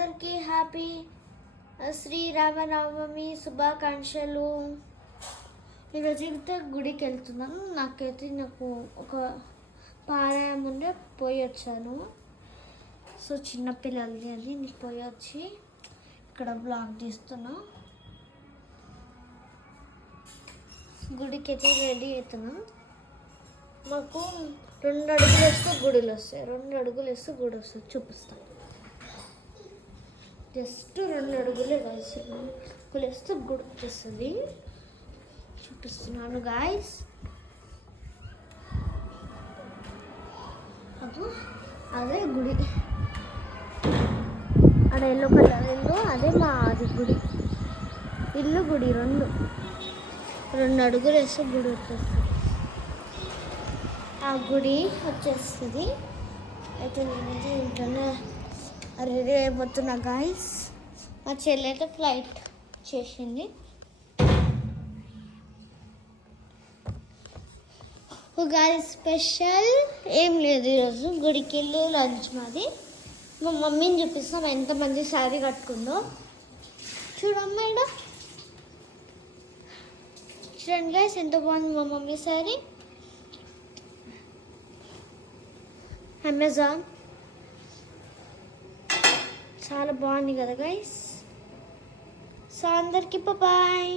అందరికీ హ్యాపీ శ్రీరామనవమి శుభాకాంక్షలు. ఈరోజు అయితే గుడికి వెళ్తున్నాను. నాకు ఒక పారాయణం ఉండే పోయి వచ్చాను. సో చిన్నపిల్లలది అది నీకు పోయి వచ్చి ఇక్కడ బ్లాగ్ తీస్తున్నా. గుడికి అయితే రెడీ అవుతున్నాం. మాకు 2 అడుగులు వేస్తే గుడిలు వస్తాయి, 2 అడుగులు వేస్తే గుడి వస్తుంది. చూపిస్తాను. జస్ట్ 2 అడుగులే కలిసి 2 అడుగులు వేస్తే గుడి వచ్చేస్తుంది. చూపిస్తున్నాను గాయస్. అదే గుడి, అక్కడ ఎల్లో కలర్ ఇల్లు, అదే మా అది గుడి. ఇల్లు గుడి 2 అడుగులు వేస్తే గుడి వచ్చేస్తుంది. ఆ గుడి వచ్చేస్తుంది. అయితే నేనైతే ఇంట్లోనే రెడీ అయిపోతున్నా గాయస్. మా చెల్లి అయితే ఫ్లైట్ చేసింది. గాయస్ స్పెషల్ ఏం లేదు, ఈరోజు గుడికి వెళ్ళి లంచ్ మాది. మా మమ్మీని చూపిస్తాం ఎంత మంచి శారీ కట్టుకుందో. చూడమ్మా ఇక్కడ చూడండి గాయస్, ఎంత బాగుంది మా మమ్మీ శారీ. అమెజాన్, చాలా బాగుంది కదా గైస్. సో అందరికీ బాయ్.